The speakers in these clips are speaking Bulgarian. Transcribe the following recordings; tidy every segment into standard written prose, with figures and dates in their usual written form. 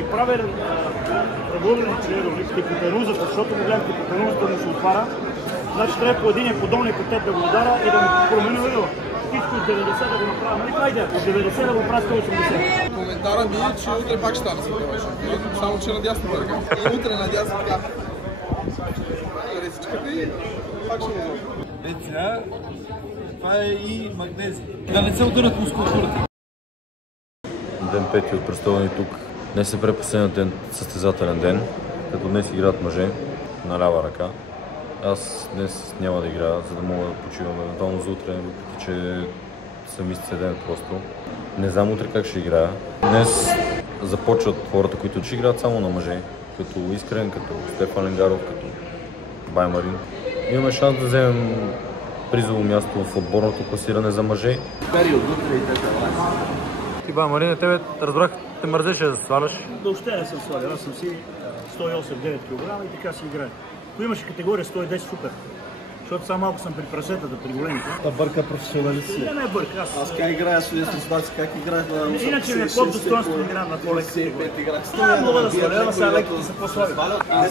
ги правя регулирани хипотенузата, защото го гледам хипотенузата му се отваря. Значи трябва по единия, по долния катет да го удара и да му променя видео. Всичко от 90 да го направя. Нали това идея? От 90 да го правя 180. Коментара ми е, че утре пак ще стане световен шампион, само че на дясната ръка. И утре на дясната ръка. Ресичката и пак ще го взема. Сега, това е и магнези. Да не се ударят мускултурата. Ден 5 от представяне тук. Днес е предпоследният ден, състезателен ден, като днес играят мъже на лява ръка. Аз днес няма да играя, за да мога да почивам евентуално за утре, въпреки че съм изцеден просто. Не знам утре как ще играя. Днес започват хората, които ще играят само на мъже, като Искрен, като Стефан Ленгаров, като Баймарин. Имаме шанс да вземем призово място в отборното класиране за мъже. Ти Баймарин, тебе разбрах, те мързеше да сваляш? Въобще не съм свалял, аз съм си 108-9 кг и така си играя. Ако имаше категория 110, супер. Защото само малко съм при прасетата, при големите. Та бърка професионалист си. Не бърка, Аз как играя с Лестросбаци, как играех на... Иначе ми е под-достоинство да играм на по-лека категория. Мога да сваля, ама сега леките са по-слаби.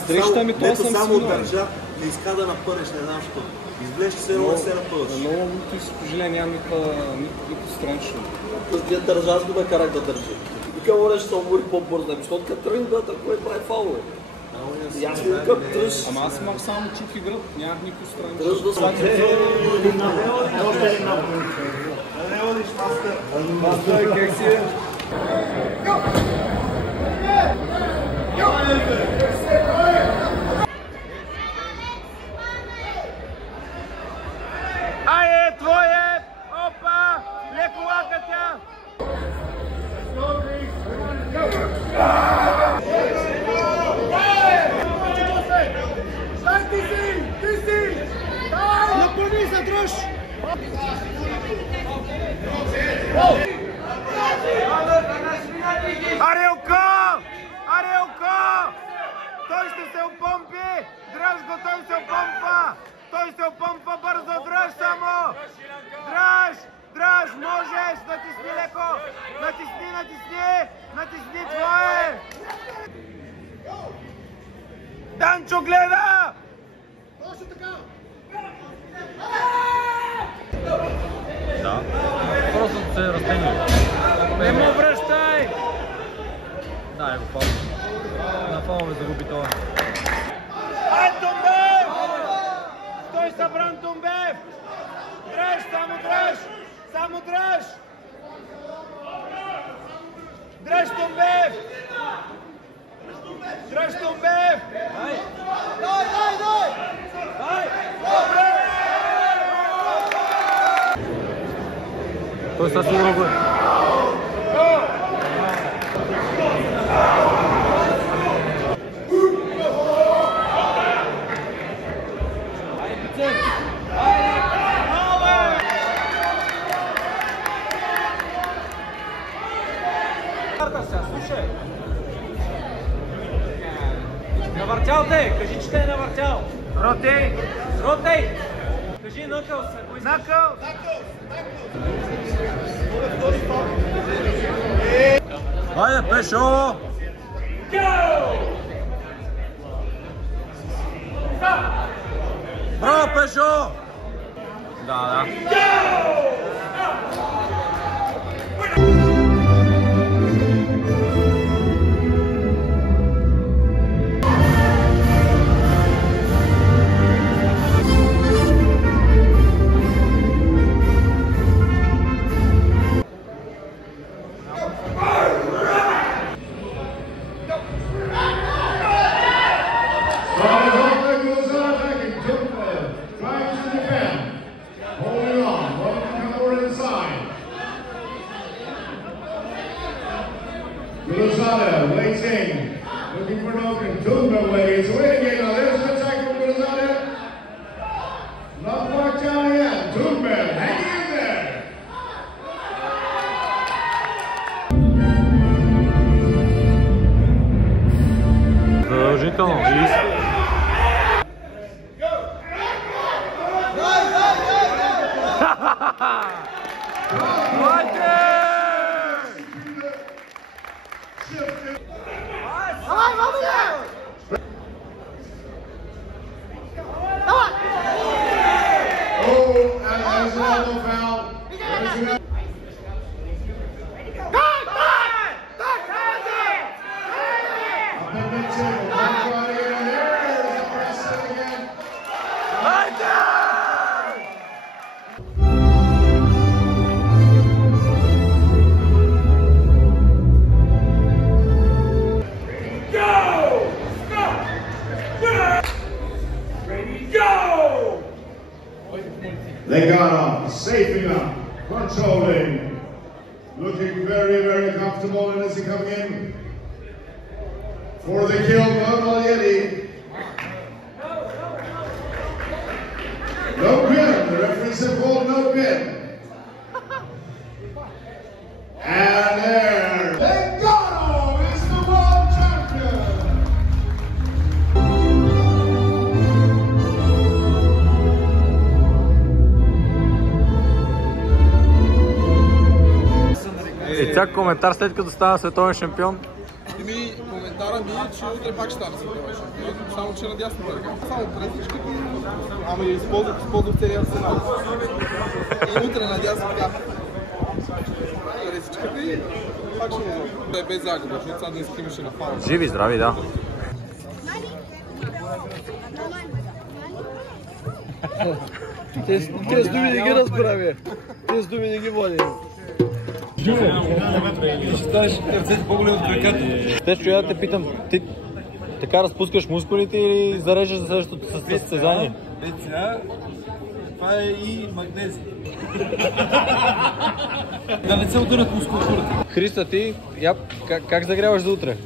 Среща ми това съм само държа, не иска да напънеш, не знам що. Изблеш се, но не се напъваш. Много ти съжаление, нямам никакво странично. Тия държа, аз го да карах да държи. Вика, моля, ще се обори по-бързо, защото като тръгне да атакува и прави фаулове. И аз не викам тръж. Ама аз имах само чук и гръб, нямах никакво странично. Тръж да се... Мастер, как си е? Айде, твое! Опа! Леко лакътя! Напълни се, дръж! Арилко! Арилко! Той ще се опомпи! Дръж го, той се опомпа! Той се опомпа бързо, дръж само! Дръж! Дръж, можеш! Натисни леко! Натисни, натисни! Натисни твое! Данчо гледа! Точно така! Да. Просто се разтегли. Не му връщай! Да, го фал. На фал ме загуби това. Ай, Тумбев! Стой събран, Тумбев! Дръж, само дръж! Само дръж! Дръж, Тумбев! Дръж, Тумбев! Дай! Дай, дай, дай! Дай! Добре! Той са сигурно го е. Слушай! Навъртял те! Кажи, че те е навъртял! Ротей! Ротей! Кажи накъл се! Накъл! Хайде, Пешо! Браво, Пешо! Да, да. Lozada waiting, looking for an opening. Tumba waits, waiting again. Now there's an attack from Lozada. Not marked down yet. Tumba hanging in there. Задължително. the mid-table. Watch out here, and there's the wrestling again. They got off, safe enough, controlling, looking very, very comfortable, and as he coming in for the kill, Al Yeti. No pin, the referee said called no pin. And there, Legado is the world champion. И тя коментар след като стана световен шампион? Коментара ми е, че утре пак ще стане световен шампион, само че на дясна ръка. Само пресичката, ама я използвах целия арсенал. И утре на дясна ръка. Пресичката и пак ще му да е без загуба, защото сега днес имаше на фаул. Живи, здрави, да. Тези думи не ги разправя. Тези думи не ги води. Ще ставиш ръцете по-големи от краката. Стечо, я те питам, ти така разпускаш мускулите или зареждаш за следващото състезание? Това е и магнези. Да не се ударят мускулатурата. Христа, ти как загряваш за утре?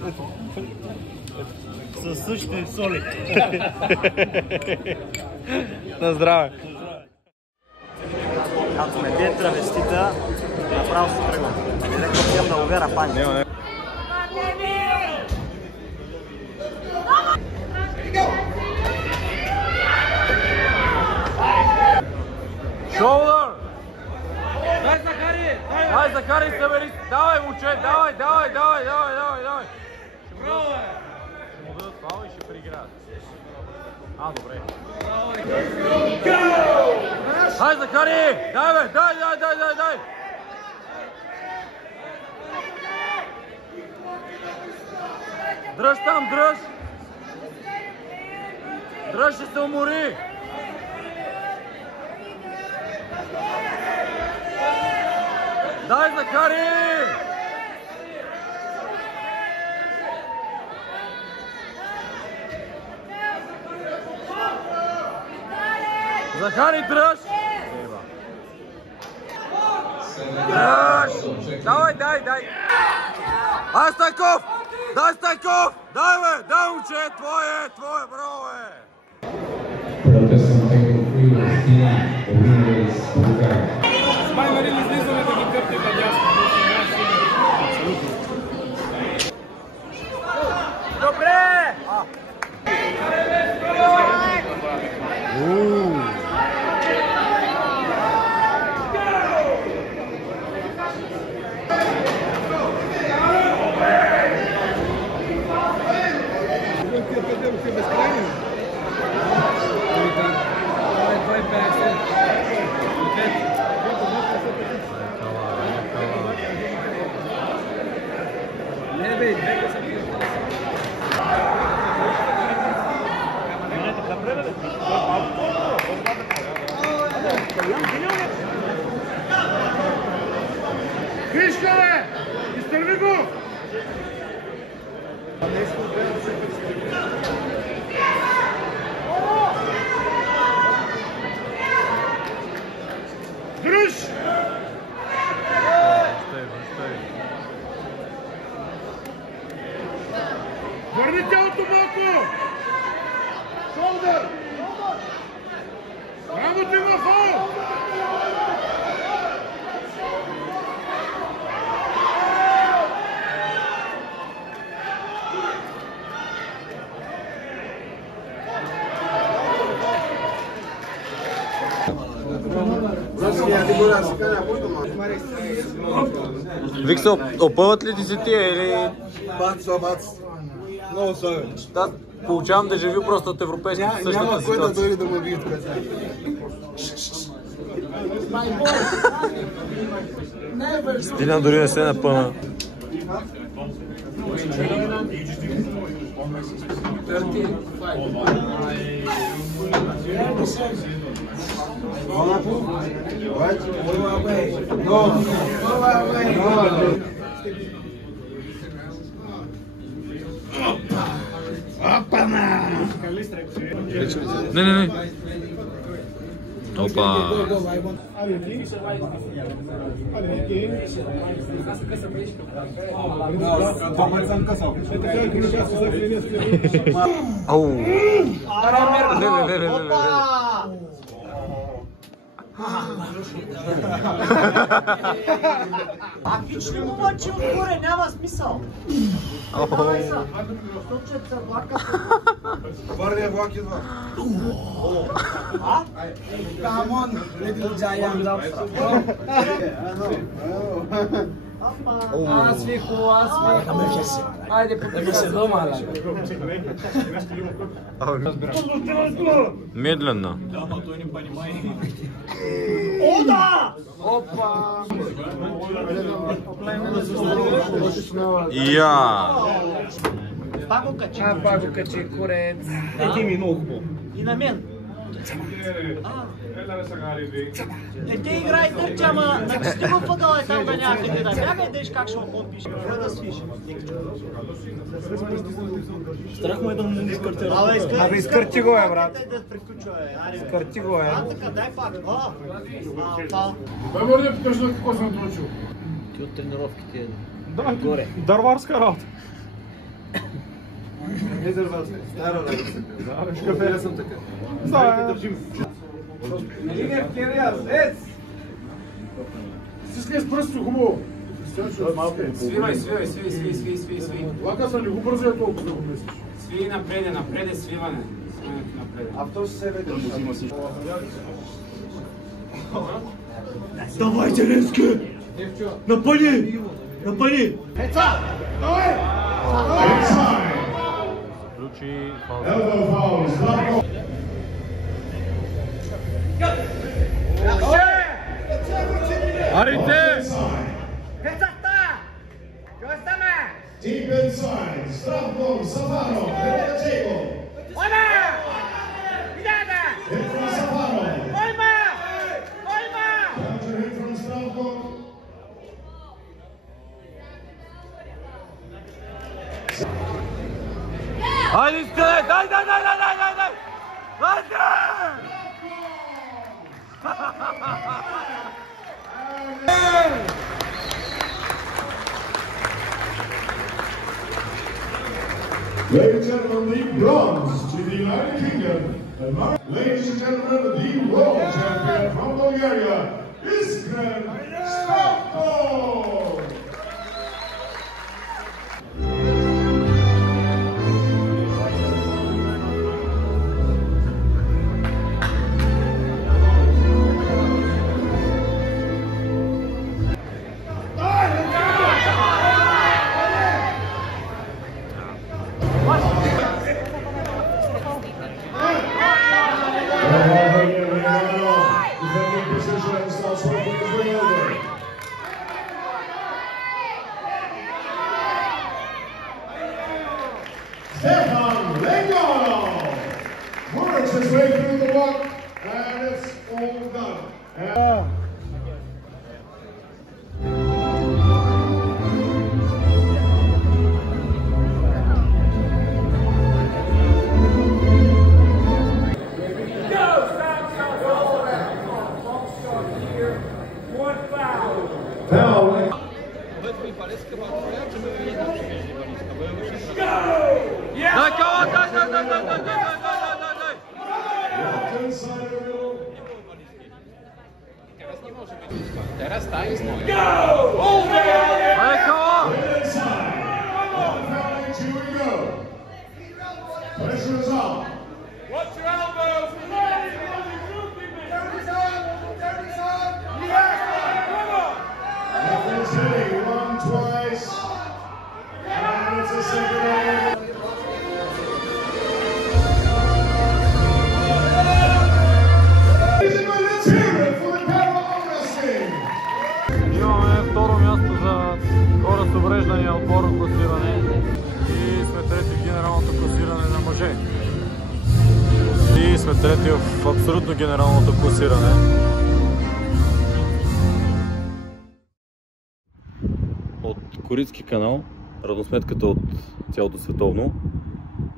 Със същите соли. На здраве! Като ме бие травестита, направо се тръгвам. Леко отивам да уверя пани. Шоулдър! Дай, Захари! Дай, Захари, събери! Давай, момче! Давай! Браво, бе! Ще му дадат фаул и ще преиграят. Добре. Дай, Захари! Дай, бе! Дай! Дръж там, дръж! Дръж, ще се умори! Дай, Захари! Захари, дръж! Дръж! Дай! Ай, Стайков! Дай, Стайков! Дай, бе! Дай, момче! Твое, браво, бе! Майнарин излизаме да ги кърпи на дясно. Добре! Кришкале! Изтърви го! Дръж! Върни тялото малко! Шолдър! Браво, има фаул! Викса, опъват ли ти се тия или... Бац. Много особено. Да, получавам дежавю просто от европейската същата ситуация. Няма кой да дойде да ме бие в къса. Стилян дори не се напъна. Не. Опа. Ау. Вічно обаче отгоре, няма смисъл. Давай са. Стопчеца, влака. Първия влак идва. Камон, little giant. Аз вихо. Айде, потъка се дома, Медленно. Ода! Опа! Я. Пак го качи, корец. Ти ми много хубаво. И на мен. Те играй търча, ама ако сте го въгъл е там да някъде да бяга и деш как ще му пише. Какво да свиш? Страх му е да му изкъртира. Абе, изкърти го е, брат. Да приключва, бе. Изкърти го е. Така, дай пак. Бе, моля да покажа какво съм научил. Ти от тренировките Да, дърварска работа. Не дърварска, стара работа. Шкафеля съм така. Линер Кириас, ец! Стискай с пръсто хубаво. Свивай. Лака са ли го бързо е толкова да го мислиш? Сви напред е свиване. Свиването напред. А в този себе да взима си. Давай, Зеленски! Напъни! Ключи. Elbow foul, stop. Арите! Deep inside, Strafko, Safaro, hit the table. Hit from Safaro. Counter hit from Strafko. Хайде, искай! Дай! Ladies and gentlemen, the bronze to the United Kingdom. Ladies and gentlemen, the world champion from Bulgaria, Iskren Strafko. Stefan Legano works his way through the walk, and it's all done. Teraz tak jest moje. Pressure is on. Watch your elbows! Nothing's hitting, one, twice. And it's a second round. Имаме второ място за хора с увреждания от отборно класиране и сме трети в генералното класиране на мъже. И сме трети в абсолютно генералното класиране. От Коритски канал, равносметката от цялото световно.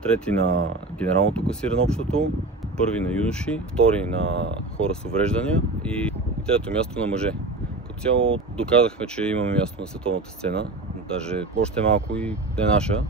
Трети на генералното класиране общото, първи на юноши, втори на хора с увреждания и трето място на мъже. Като цяло доказахме, че имаме място на световната сцена, даже още малко и е наша.